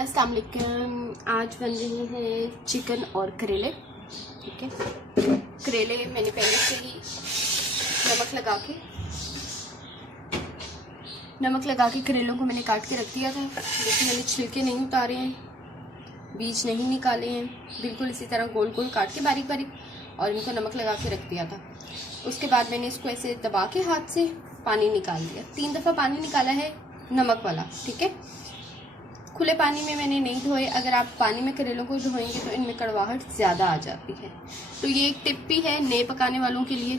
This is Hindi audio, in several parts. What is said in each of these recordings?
अस्सलाम वालेकुम। आज बन रही हैं चिकन और करेले। ठीक है, करेले मैंने पहले से ही नमक लगा के करेलों को मैंने काट के रख दिया था, लेकिन मैंने छिलके नहीं उतारे हैं, बीज नहीं निकाले हैं, बिल्कुल इसी तरह गोल गोल काट के बारीक बारीक और इनको नमक लगा के रख दिया था। उसके बाद मैंने इसको ऐसे दबा के हाथ से पानी निकाल दिया। 3 दफ़ा पानी निकाला है नमक वाला। ठीक है, खुले पानी में मैंने नहीं धोए। अगर आप पानी में करेलों को धोएंगे तो इनमें कड़वाहट ज़्यादा आ जाती है। तो ये एक टिप भी है नए पकाने वालों के लिए।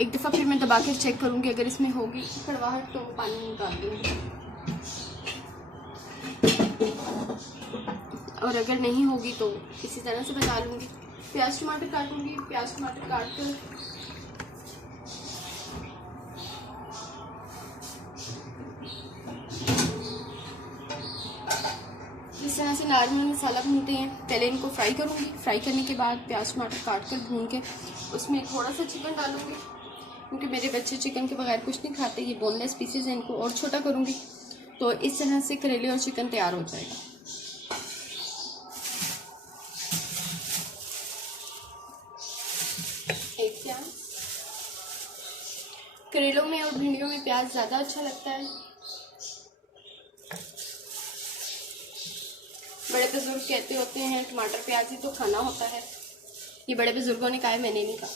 एक दफ़ा फिर मैं दबा कर चेक करूँगी, अगर इसमें होगी कड़वाहट तो पानी निकाल दूँगी, और अगर नहीं होगी तो इसी तरह से बना लूँगी। प्याज टमाटर काटूँगी। प्याज टमाटर काट कर इस तरह से नॉर्मल मसाला भूनते हैं। पहले इनको फ्राई करूँगी, फ्राई करने के बाद प्याज टमाटर काट कर भून के उसमें थोड़ा सा चिकन डालूँगी, क्योंकि मेरे बच्चे चिकन के बगैर कुछ नहीं खाते। ये बोनलेस पीसेज हैं, इनको और छोटा करूँगी तो इस तरह से करेले और चिकन तैयार हो जाएगा। एक प्याज, करेलों में और भिंडियों में प्याज ज़्यादा अच्छा लगता है। बड़े बुजुर्ग कहते होते हैं टमाटर प्याज ही तो खाना होता है। ये बड़े बुजुर्गों ने कहा है, मैंने नहीं कहा।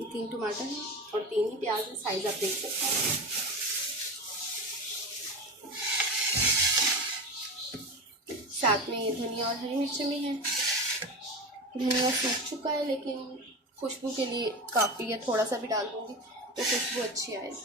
ये 3 टमाटर हैं और 3 ही प्याज है, साइज आप देख सकते हैं। साथ में ये धनिया और हरी मिर्चें भी हैं। धनिया सूख चुका है, लेकिन खुशबू के लिए काफ़ी है, थोड़ा सा भी डाल दूँगी तो खुशबू अच्छी आएगी।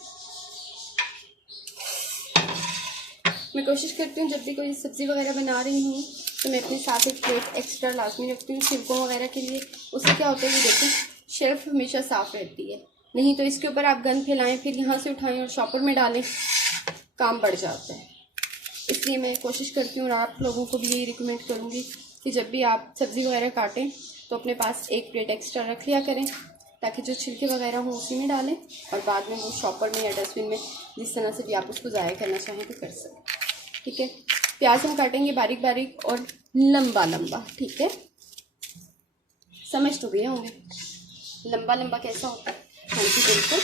मैं कोशिश करती हूँ जब भी कोई सब्ज़ी वगैरह बना रही हूँ तो मैं अपने साथ एक प्लेट एक्स्ट्रा लाजमी रखती हूँ छिलकों वगैरह के लिए। उससे क्या होता है, ये देखो शेल्फ हमेशा साफ़ रहती है। नहीं तो इसके ऊपर आप गंद फैलाएं, फिर यहाँ से उठाएं और शॉपर में डालें, काम बढ़ जाता है। इसलिए मैं कोशिश करती हूँ और आप लोगों को भी यही रिकमेंड करूँगी कि जब भी आप सब्ज़ी वगैरह काटें तो अपने पास एक प्लेट एक्स्ट्रा रख लिया करें, ताकि जो छिलके वगैरह हों उसी में डालें और बाद में वो शॉपर में या डस्टबिन में जिस तरह से भी आप उसको ज़ाया करना चाहें तो कर सकें। ठीक है, प्याज हम काटेंगे बारीक बारीक और लंबा लंबा। ठीक है, समझ तो गए होंगे लंबा लंबा कैसा होता है। हाँ जी बिल्कुल,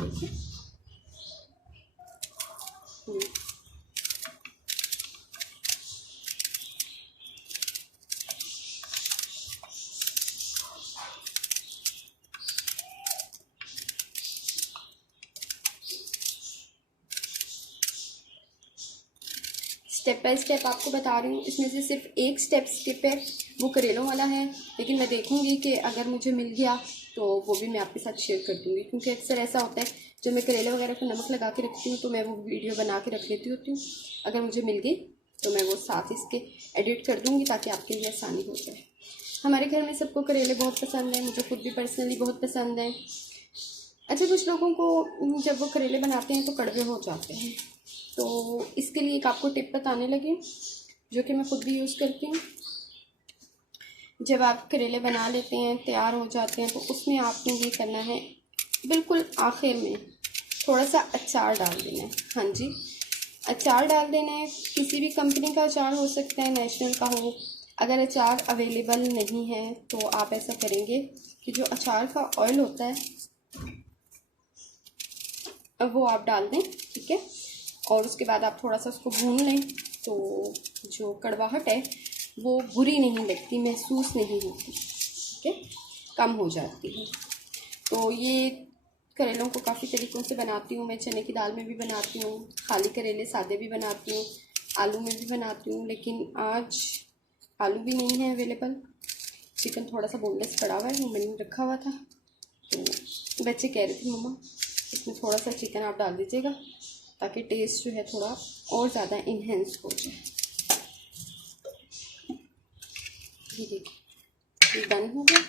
देखिए स्टेप बाय स्टेप आपको बता रही हूँ। इसमें से सिर्फ एक स्टेप है, वो करेलों वाला है, लेकिन मैं देखूँगी कि अगर मुझे मिल गया तो वो भी मैं आपके साथ शेयर कर दूँगी। क्योंकि अक्सर ऐसा होता है जब मैं करेले वगैरह को नमक लगा के रखती हूँ तो मैं वो वीडियो बना के रख लेती होती हूँ। अगर मुझे मिल गई तो मैं वो साथ इसके एडिट कर दूँगी ताकि आपके लिए आसानी हो जाए। हमारे घर में सबको करेले बहुत पसंद है, मुझे खुद भी पर्सनली बहुत पसंद है। अच्छा, कुछ लोगों को जब वो करेले बनाते हैं तो कड़वे हो जाते हैं, तो इसके लिए एक आपको टिप बताने लगी जो कि मैं खुद भी यूज़ करती हूँ। जब आप करेले बना लेते हैं, तैयार हो जाते हैं, तो उसमें आपने ये करना है, बिल्कुल आखिर में थोड़ा सा अचार डाल देना है। हाँ जी, अचार डाल देना है। किसी भी कंपनी का अचार हो सकता है, नेशनल का हो। अगर अचार अवेलेबल नहीं है तो आप ऐसा करेंगे कि जो अचार का ऑयल होता है वो आप डाल दें। ठीक है, और उसके बाद आप थोड़ा सा उसको भून लें तो जो कड़वाहट है वो बुरी नहीं लगती, महसूस नहीं होती। ठीक है, कम हो जाती है। तो ये करेलों को काफ़ी तरीक़ों से बनाती हूँ मैं। चने की दाल में भी बनाती हूँ, खाली करेले सादे भी बनाती हूँ, आलू में भी बनाती हूँ, लेकिन आज आलू भी नहीं है अवेलेबल। चिकन थोड़ा सा बोनलेस पड़ा हुआ है, वो मैंने रखा हुआ था, तो बच्चे कह रहे थे मम्मा इसमें थोड़ा सा चिकन आप डाल दीजिएगा ताकि टेस्ट जो है थोड़ा और ज़्यादा इन्हेंस हो जाए। ये देखिए, ये डन हो गया।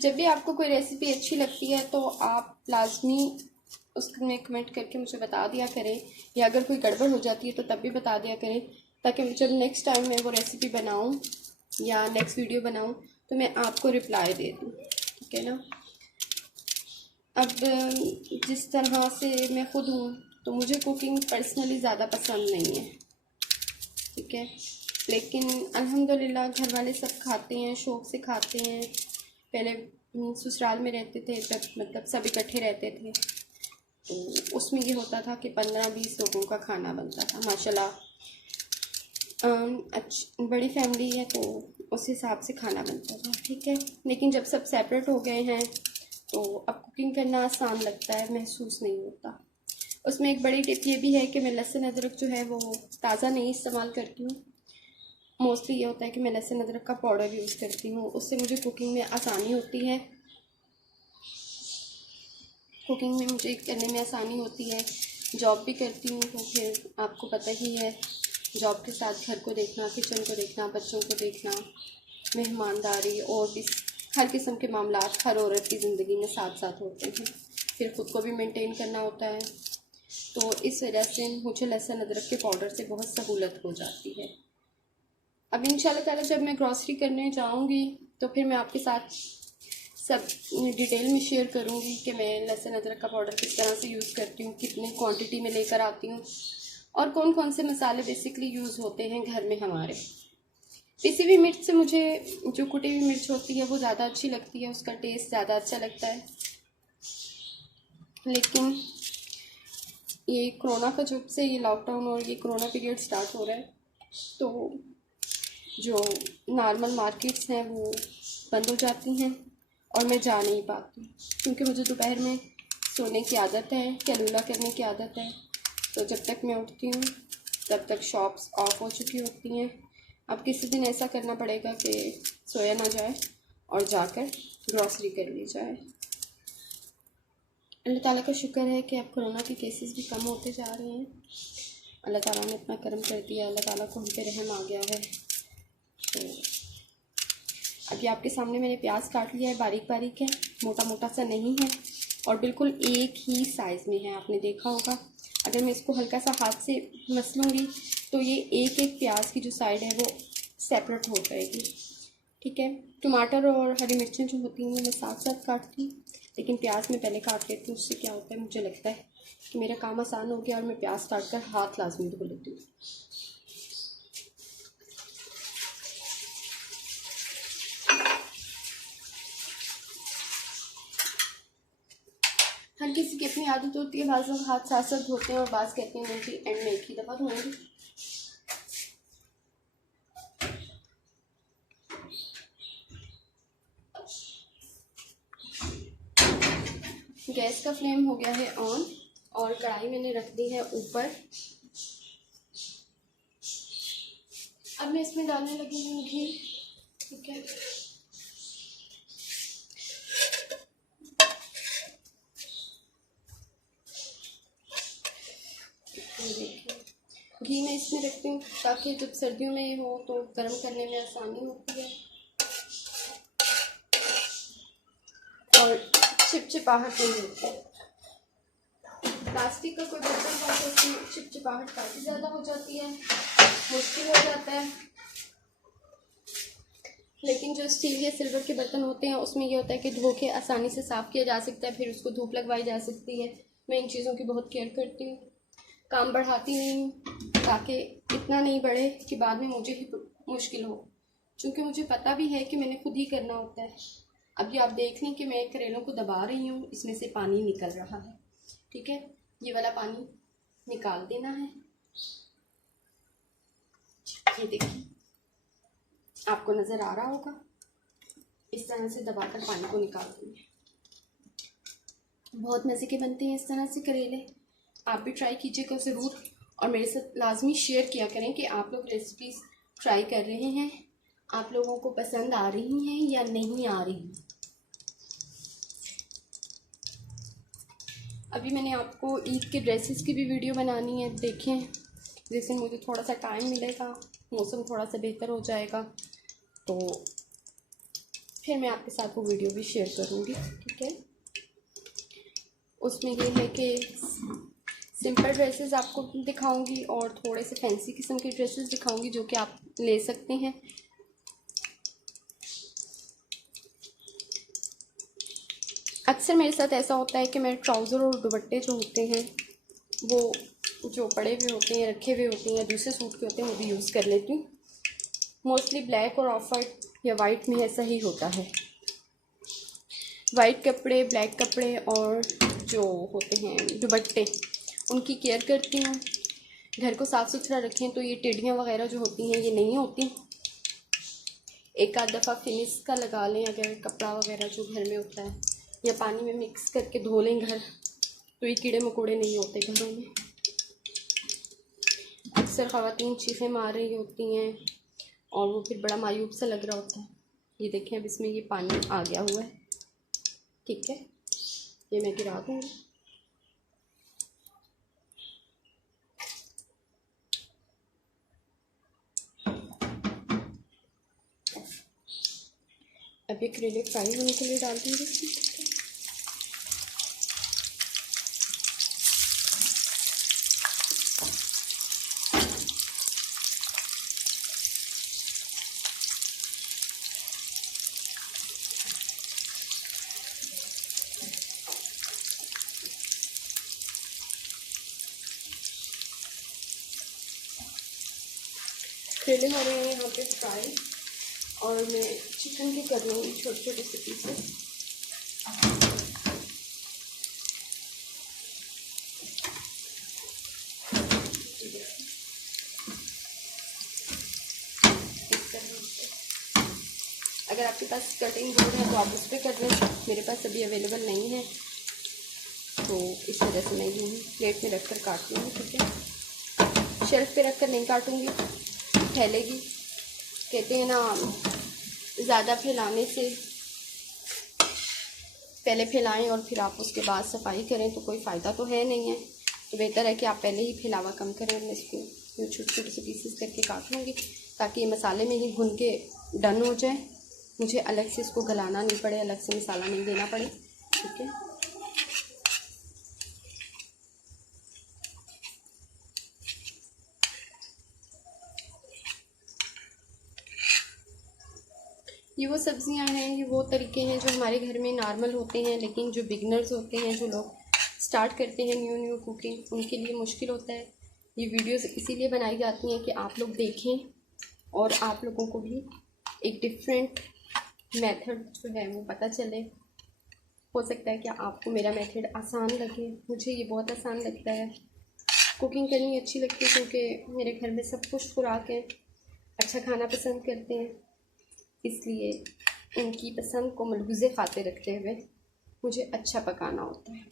जब भी आपको कोई रेसिपी अच्छी लगती है तो आप लाजमी उसमें कमेंट करके मुझे बता दिया करें, या अगर कोई गड़बड़ हो जाती है तो तब भी बता दिया करें, ताकि जब नेक्स्ट टाइम मैं वो रेसिपी बनाऊं या नेक्स्ट वीडियो बनाऊं तो मैं आपको रिप्लाई दे दूं, ठीक है ना। अब जिस तरह से मैं ख़ुद हूँ तो मुझे कुकिंग पर्सनली ज़्यादा पसंद नहीं है, ठीक है, लेकिन अल्हम्दुलिल्लाह घर वाले सब खाते हैं, शौक़ से खाते हैं। पहले ससुराल में रहते थे जब मतलब सब इकट्ठे रहते थे तो उसमें ये होता था कि 15-20 लोगों का खाना बनता था माशाल्लाह। बड़ी फैमिली है तो उस हिसाब से खाना बनता था, ठीक है। लेकिन जब सब सेपरेट हो गए हैं तो अब कुकिंग करना आसान लगता है, महसूस नहीं होता। उसमें एक बड़ी टिप ये भी है कि मैं लहसुन अदरक जो है वो ताज़ा नहीं इस्तेमाल करती हूँ। मोस्टली ये होता है कि मैं लहसुन अदरक का पाउडर यूज़ करती हूँ, उससे मुझे कुकिंग में आसानी होती है। कुकिंग में मुझे करने में आसानी होती है। जॉब भी करती हूँ तो फिर आपको पता ही है, जॉब के साथ घर को देखना, किचन को देखना, बच्चों को देखना, मेहमानदारी और भी हर किस्म के मामलात हर औरत की ज़िंदगी में साथ साथ होते हैं। फिर ख़ुद को भी मेंटेन करना होता है, तो इस वजह से मुझे लहसुन अदरक के पाउडर से बहुत सहूलत हो जाती है। अब इंशाल्लाह ताला जब मैं ग्रॉसरी करने जाऊंगी तो फिर मैं आपके साथ सब डिटेल में शेयर करूंगी कि मैं लहसुन अदरक का पाउडर किस तरह से यूज़ करती हूँ, कितनी क्वांटिटी में लेकर आती हूँ और कौन कौन से मसाले बेसिकली यूज़ होते हैं घर में हमारे। पिसी हुई मिर्च से मुझे जो कुटी हुई मिर्च होती है वो ज़्यादा अच्छी लगती है, उसका टेस्ट ज़्यादा अच्छा लगता है। लेकिन ये कोरोना का जब से ये लॉकडाउन और ये कोरोना पीरियड स्टार्ट हो रहा है तो जो नॉर्मल मार्केट्स हैं वो बंद हो जाती हैं और मैं जा नहीं पाती क्योंकि मुझे दोपहर में सोने की आदत है, कैलूला करने की आदत है। तो जब तक मैं उठती हूँ तब तक शॉप्स ऑफ हो चुकी होती हैं। अब किसी दिन ऐसा करना पड़ेगा कि सोया ना जाए और जाकर ग्रॉसरी कर ली जाए। अल्लाह ताला का शुक्र है कि अब कोरोना के केसेस भी कम होते जा रहे हैं। अल्लाह ताला ने अपना करम कर दिया, अल्लाह ताला को हम पे रहम आ गया है। तो अभी आपके सामने मैंने प्याज काट लिया है, बारीक बारीक है, मोटा मोटा सा नहीं है और बिल्कुल एक ही साइज़ में है। आपने देखा होगा अगर मैं इसको हल्का सा हाथ से मसलूँगी तो ये एक एक प्याज की जो साइड है वो सेपरेट हो जाएगी, ठीक है। टमाटर और हरी मिर्चें जो होती हैं मैं साथ साथ काटती हूँ, लेकिन प्याज में पहले काट लेती हूँ। उससे क्या होता है, मुझे लगता है कि मेरा काम आसान हो गया और मैं प्याज काट कर हाथ लाजमी धो लेती हूँ। हर किसी की अपनी आदत होती है, बाज़ लोग हाथ साथ साथ धोते हैं और बाज़ कहते हैं नहीं कि एंड में एक ही दफ़ा धोएंगे। गैस का फ्लेम हो गया है ऑन और कढ़ाई मैंने रख दी है ऊपर। अब मैं इसमें डालने लगी हूँ घी, ठीक है। घी मैं इसमें रखती हूँ ताकि जब सर्दियों में ये हो तो गर्म करने में आसानी होती है और चिपचिपाहट नहीं होती। प्लास्टिक का कोई बर्तन हो तो उसकी चिपचिपाहट काफ़ी ज़्यादा हो जाती है, मुश्किल हो जाता है। लेकिन जो स्टील या सिल्वर के बर्तन होते हैं उसमें ये होता है कि धो के आसानी से साफ़ किया जा सकता है, फिर उसको धूप लगवाई जा सकती है। मैं इन चीज़ों की बहुत केयर करती हूँ, काम बढ़ाती नहीं हूँ ताकि इतना नहीं बढ़े कि बाद में मुझे ही मुश्किल हो, क्योंकि मुझे पता भी है कि मैंने खुद ही करना होता है। अभी आप देख लें कि मैं करेलों को दबा रही हूँ, इसमें से पानी निकल रहा है, ठीक है। ये वाला पानी निकाल देना है। ये देखिए आपको नज़र आ रहा होगा, इस तरह से दबाकर पानी को निकाल देंगे। बहुत मज़े के बनते हैं इस तरह से करेले, आप भी ट्राई कीजिएगा ज़रूर और मेरे साथ लाजमी शेयर किया करें कि आप लोग रेसिपीज़ ट्राई कर रहे हैं, आप लोगों को पसंद आ रही हैं या नहीं आ रही। अभी मैंने आपको ईद के ड्रेसेस की भी वीडियो बनानी है, देखें जिस दिन मुझे थोड़ा सा टाइम मिलेगा, मौसम थोड़ा सा बेहतर हो जाएगा तो फिर मैं आपके साथ वो वीडियो भी शेयर करूँगी, ठीक है। उसमें ये है कि सिंपल ड्रेसेस आपको दिखाऊंगी और थोड़े से फैंसी किस्म की ड्रेसेस दिखाऊंगी जो कि आप ले सकते हैं। अक्सर मेरे साथ ऐसा होता है कि मैं ट्राउज़र और दुपट्टे जो होते हैं वो जो पड़े हुए होते हैं, रखे हुए होते हैं, दूसरे सूट के होते हैं, वो भी यूज़ कर लेती हूँ। मोस्टली ब्लैक और ऑफ वाइट या वाइट में ऐसा ही होता है। वाइट कपड़े, ब्लैक कपड़े और जो होते हैं दुपट्टे, उनकी केयर करती हूँ। घर को साफ़ सुथरा रखें तो ये टिड्डियाँ वगैरह जो होती हैं ये नहीं होती। एक आध दफ़ा फिनिश का लगा लें अगर कपड़ा वगैरह जो घर में होता है, या पानी में मिक्स करके धो लें घर, तो ये कीड़े मकोड़े नहीं होते घरों में। अक्सर ख़वातीन चीखें मार रही होती हैं और वो फिर बड़ा मायूब सा लग रहा होता है। ये देखें अब इसमें ये पानी आ गया हुआ है, ठीक है, ये मैं गिरा दूँगी। अब ये करेले फ्राई होने के लिए डाल दूँगी। करेले हो रहे हैं यहाँ पे फ्राई और मैं चिकन की कर लूँगी छोटे छोटे से पीसेस। अगर आपके पास कटिंग बोर्ड है तो आप उस पर कर लें, मेरे पास अभी अवेलेबल नहीं है तो इस वजह से मैं यूँ प्लेट में रख कर काट लूँगी, ठीक है। शेल्फ पे रख कर नहीं काटूँगी, फैलेगी। कहते हैं ना, ज़्यादा फैलाने से, पहले फैलाएं और फिर आप उसके बाद सफाई करें तो कोई फ़ायदा तो है नहीं है। तो बेहतर है कि आप पहले ही फैलावा कम करें। मैं इसको छोटे छोटे से पीसेस करके काट लूँगी ताकि ये मसाले में ही भुन के डन हो जाए, मुझे अलग से इसको गलाना नहीं पड़े, अलग से मसाला नहीं देना पड़े, ठीक है। ये वो सब्जियां हैं, ये वो तरीके हैं जो हमारे घर में नॉर्मल होते हैं, लेकिन जो बिगनर्स होते हैं, जो लोग स्टार्ट करते हैं न्यू कुकिंग, उनके लिए मुश्किल होता है। ये वीडियोस इसीलिए बनाई जाती हैं कि आप लोग देखें और आप लोगों को भी एक डिफरेंट मेथड जो है वो पता चले। हो सकता है कि आपको मेरा मेथड आसान लगे, मुझे ये बहुत आसान लगता है। कुकिंग करनी अच्छी लगती है क्योंकि मेरे घर में सब कुछ खुराक है, अच्छा खाना पसंद करते हैं, इसलिए उनकी पसंद को मलहूज़े खाते रखते हुए मुझे अच्छा पकाना होता है।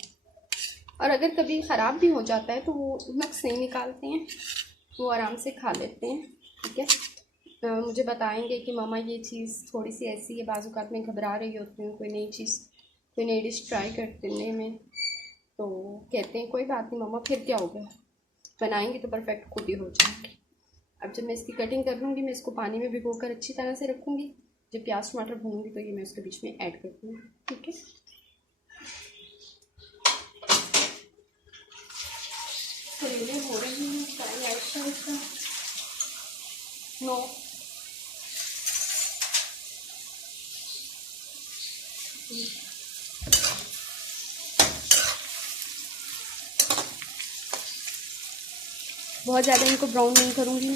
और अगर कभी ख़राब भी हो जाता है तो वो नुक्स नहीं निकालते हैं, वो आराम से खा लेते हैं, ठीक है। मुझे बताएंगे कि मामा ये चीज़ थोड़ी सी ऐसी है, बाज़ औक़ात में घबरा रही होती हूँ कोई नई चीज़, कोई नई डिश ट्राई करने में, तो कहते हैं कोई बात नहीं मामा, फिर क्या हो गया, बनाएंगे तो परफेक्ट खुद ही हो जाएंगे। अब जब मैं इसकी कटिंग कर लूँगी, मैं इसको पानी में भिगोकर अच्छी तरह से रखूँगी। जब प्याज टमाटर भूनूँगी तो ये मैं उसके बीच में ऐड कर दूँगी, ठीक है। करेले हो रहे हैं फ्राई आइट का नो बहुत ज़्यादा इनको ब्राउन नहीं करूँगी।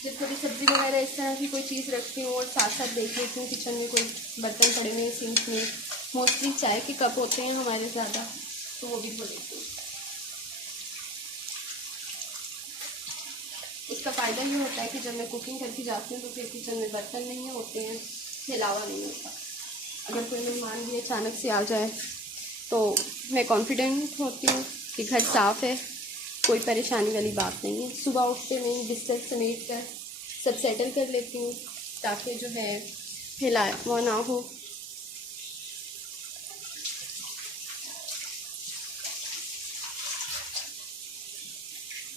जब कभी सब्ज़ी वगैरह इस तरह की कोई चीज़ रखती हूँ और साथ साथ देख लेती हूँ किचन में कोई बर्तन पड़े हुए हैं सिंक में, मोस्टली चाय के कप होते हैं हमारे ज़्यादा, तो वो भी धो लेती हूँ। इसका फ़ायदा ये होता है कि जब मैं कुकिंग करके जाती हूँ तो फिर किचन में बर्तन नहीं होते हैं, फैलावा नहीं होता। अगर कोई मेहमान भी अचानक से आ जाए तो मैं कॉन्फिडेंट होती हूँ कि घर साफ़ है, कोई परेशानी वाली बात नहीं है। सुबह उठते मैं बिस्तर समेट कर सब सेटल कर लेती हूँ ताकि जो है फैलावा ना हो।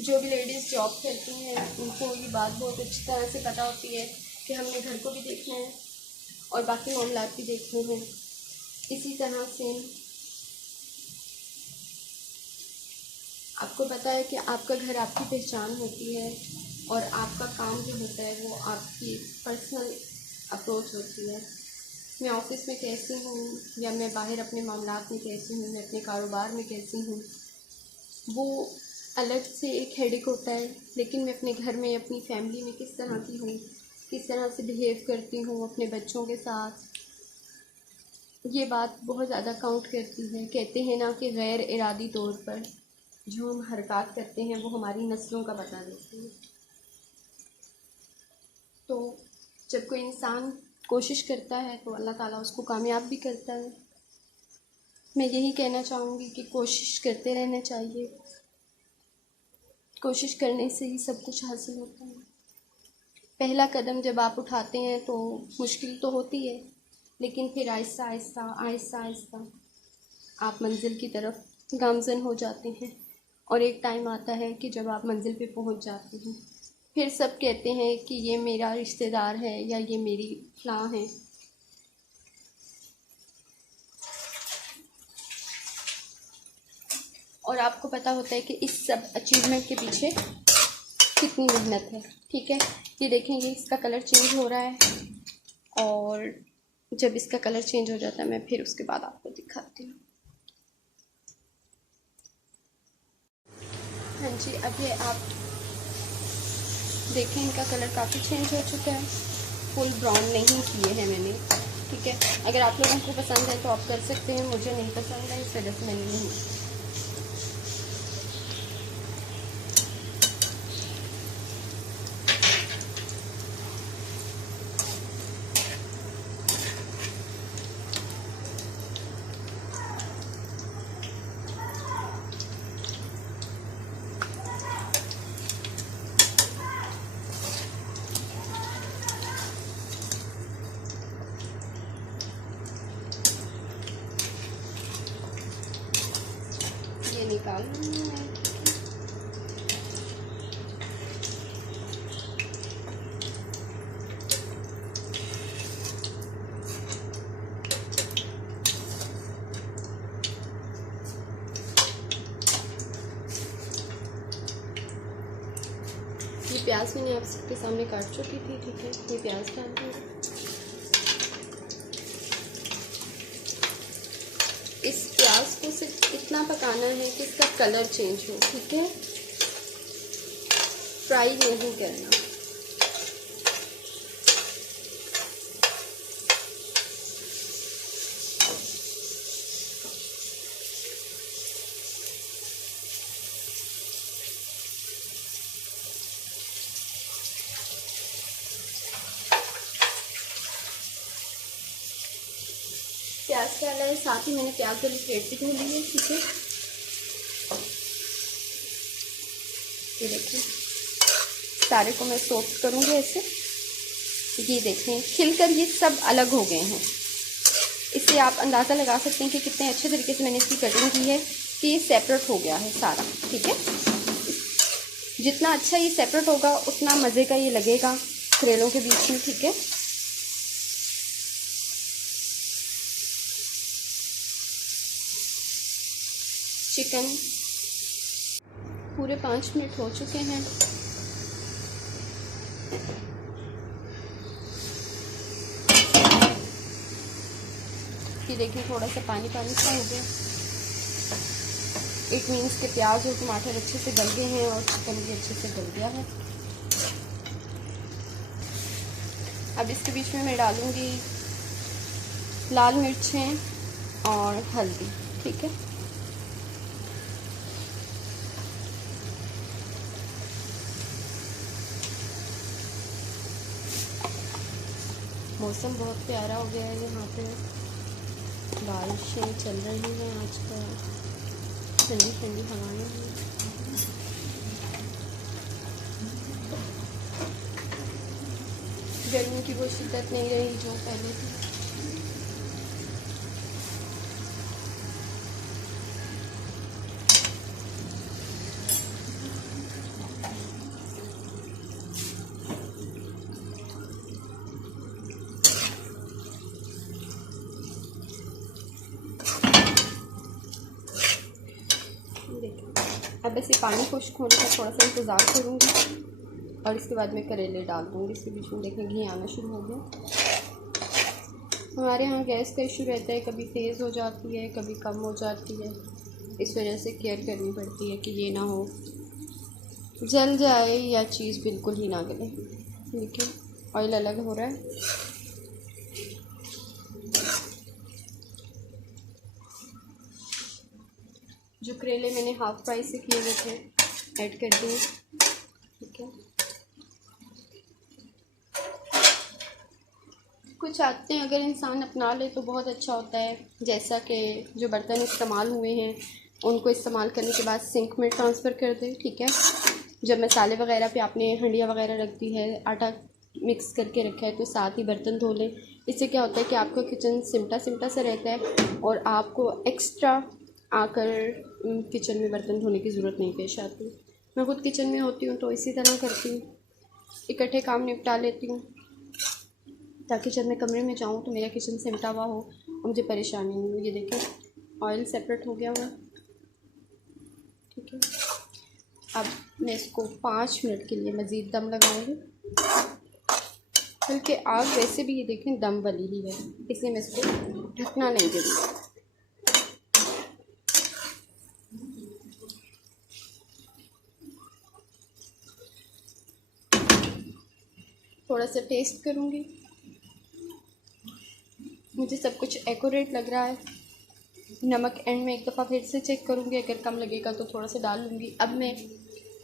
जो भी लेडीज़ जॉब करती हैं उनको ये बात बहुत अच्छी तरह से पता होती है कि हमने घर को भी देखना है और बाकी मामलात भी देखने हैं। इसी तरह से आपको पता है कि आपका घर आपकी पहचान होती है और आपका काम जो होता है वो आपकी पर्सनल अप्रोच होती है। मैं ऑफ़िस में कैसी हूँ या मैं बाहर अपने मामलात में कैसी हूँ, मैं अपने कारोबार में कैसी हूँ, वो अलग से एक हेडेक होता है। लेकिन मैं अपने घर में अपनी फैमिली में किस तरह की हूँ, किस तरह से बिहेव करती हूँ अपने बच्चों के साथ, ये बात बहुत ज़्यादा काउंट करती है। कहते हैं ना कि गैर इरादी तौर पर जो हम हरकत करते हैं वो हमारी नस्लों का बता देते हैं। तो जब कोई इंसान कोशिश करता है तो अल्लाह ताला उसको कामयाब भी करता है। मैं यही कहना चाहूँगी कि कोशिश करते रहना चाहिए। कोशिश करने से ही सब कुछ हासिल होता है। पहला कदम जब आप उठाते हैं तो मुश्किल तो होती है, लेकिन फिर आहिस्ता आहिस्ता आहिस्ता आहिस्ता आप मंजिल की तरफ गामज़न हो जाते हैं और एक टाइम आता है कि जब आप मंजिल पे पहुंच जाते हैं, फिर सब कहते हैं कि ये मेरा रिश्तेदार है या ये मेरी फलां है। और आपको पता होता है कि इस सब अचीवमेंट के पीछे कितनी मेहनत है। ठीक है, ये देखेंगे इसका कलर चेंज हो रहा है और जब इसका कलर चेंज हो जाता है मैं फिर उसके बाद आपको दिखाती हूँ। हाँ जी, अब ये आप देखें इनका कलर काफ़ी चेंज हो चुका है। फुल ब्राउन नहीं किए हैं मैंने। ठीक है, अगर आप लोगों को पसंद है तो आप कर सकते हैं, मुझे नहीं पसंद है इस वजह से मैंने नहीं। ये निकाल ये प्याज मैंने आप सबके सामने काट चुकी थी। ठीक है, ये प्याज डाल दूँगी। इस प्याज को सिर्फ इतना पकाना है कि इसका कलर चेंज हो। ठीक है, फ्राई नहीं करना। प्याज डाला है, साथ ही मैंने प्याज वाली प्लेट भी धो ली है। ठीक है, ये देखिए सारे को मैं सोक करूँगी ऐसे। ये देखें खिलकर ये सब अलग हो गए हैं। इससे आप अंदाज़ा लगा सकते हैं कि कितने अच्छे तरीके से मैंने इसकी कटिंग की है कि ये सेपरेट हो गया है सारा। ठीक है, जितना अच्छा ये सेपरेट होगा उतना मज़े का ये लगेगा करेलों के बीच में। ठीक है, चिकन पूरे 5 मिनट हो चुके हैं। ये देखिए थोड़ा सा पानी पानी सा हो गया। इट मीन्स के प्याज और टमाटर अच्छे से गल गए हैं और चिकन भी अच्छे से गल गया है। अब इसके बीच में मैं डालूँगी लाल मिर्चें और हल्दी। ठीक है, मौसम बहुत प्यारा हो गया है यहाँ पे। बारिशें चल रही हैं आजकल, ठंडी ठंडी हवाएं हैं। गर्मी की वो शिद्दत नहीं रही जो पहले थी। अब बस ये पानी खुश्क होने का थोड़ा सा इंतज़ार करूँगी और इसके बाद मैं करेले डाल दूँगी। इसके बीच में देखें घी आना शुरू हो गया। हमारे यहाँ गैस का इशू रहता है, कभी तेज़ हो जाती है कभी कम हो जाती है, इस वजह से केयर करनी पड़ती है कि ये ना हो जल जाए या चीज़ बिल्कुल ही ना गले। देखिए ऑयल अलग हो रहा है। जो करेले मैंने हाफ फ्राई से किए हुए थे ऐड कर दिए। ठीक है, कुछ आदतें अगर इंसान अपना ले तो बहुत अच्छा होता है, जैसा कि जो बर्तन इस्तेमाल हुए हैं उनको इस्तेमाल करने के बाद सिंक में ट्रांसफ़र कर दे। ठीक है, जब मसाले वगैरह पे आपने हंडिया वगैरह रख दी है, आटा मिक्स करके रखा है, तो साथ ही बर्तन धो लें। इससे क्या होता है कि आपका किचन सिमटा सिमटा सा रहता है और आपको एक्स्ट्रा आकर किचन में बर्तन धोने की ज़रूरत नहीं पेश आती। मैं खुद किचन में होती हूँ तो इसी तरह करती हूँ, इकट्ठे काम निपटा लेती हूँ ताकि जब मैं कमरे में जाऊँ तो मेरा किचन सिमटा हुआ हो और मुझे परेशानी नहीं हो। ये देखें ऑयल सेपरेट हो गया हुआ। ठीक है, अब मैं इसको 5 मिनट के लिए मज़ीद दम लगाऊंगी। बल्कि आग वैसे भी ये देखें दम वाली ही है, इसलिए मैं इसको ढकना नहीं दूँगी। थोड़ा सा टेस्ट करूँगी, मुझे सब कुछ एक्यूरेट लग रहा है। नमक एंड में एक दफ़ा फिर से चेक करूँगी, अगर कम लगेगा तो थोड़ा सा डाल लूँगी। अब मैं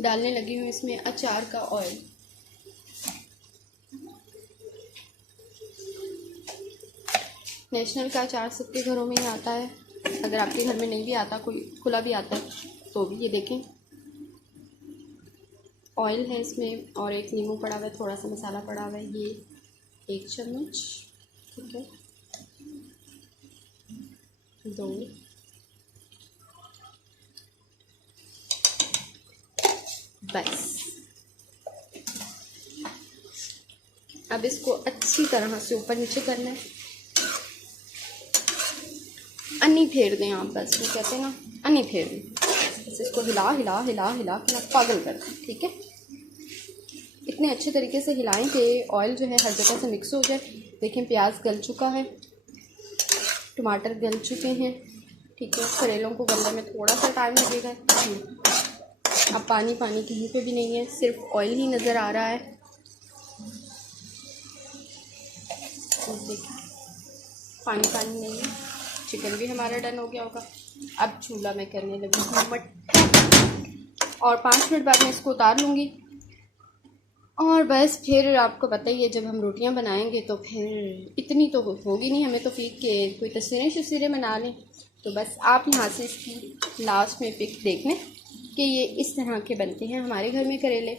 डालने लगी हूँ इसमें अचार का ऑयल। नेशनल का अचार सबके घरों में ही आता है, अगर आपके घर में नहीं भी आता, कोई खुला भी आता है तो भी। ये देखें ऑयल है इसमें और एक नींबू पड़ा हुआ है, थोड़ा सा मसाला पड़ा हुआ है, ये 1 चम्मच। ठीक है, 2, बस। अब इसको अच्छी तरह से ऊपर नीचे करना है, अन्नी फेर दें आप, बस वो कहते हैं ना अन्नी फेर दें, बस इसको हिला हिला हिला हिला के पागल कर दें। ठीक है, इतने अच्छे तरीके से हिलाएं कि ऑयल जो है हर जगह से मिक्स हो जाए। देखें प्याज गल चुका है, टमाटर गल चुके हैं। ठीक है, करेलों को गलने में थोड़ा सा टाइम लगेगा। अब पानी पानी कहीं पे भी नहीं है, सिर्फ ऑयल ही नज़र आ रहा है। देखिए पानी पानी नहीं है, चिकन भी हमारा डन हो गया होगा। अब चूल्हा मैं करने लगी हूँ और 5 मिनट बाद मैं इसको उतार लूँगी। और बस फिर आपको पता ही है, जब हम रोटियां बनाएंगे तो फिर इतनी तो होगी नहीं हमें तो फिर के कोई तस्वीरें बना लें। तो बस आप यहाँ से इसकी लास्ट में पिक देख लें कि ये इस तरह के बनते हैं हमारे घर में करेले।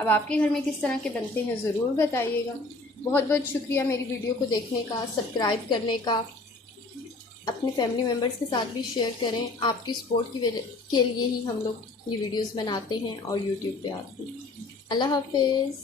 अब आपके घर में किस तरह के बनते हैं ज़रूर बताइएगा। बहुत बहुत शुक्रिया मेरी वीडियो को देखने का, सब्सक्राइब करने का। अपने फैमिली मेम्बर्स के साथ भी शेयर करें, आपकी सपोर्ट के लिए ही हम लोग ये वीडियोस बनाते हैं और यूट्यूब पे आते हैं। अल्लाह हाफिज़।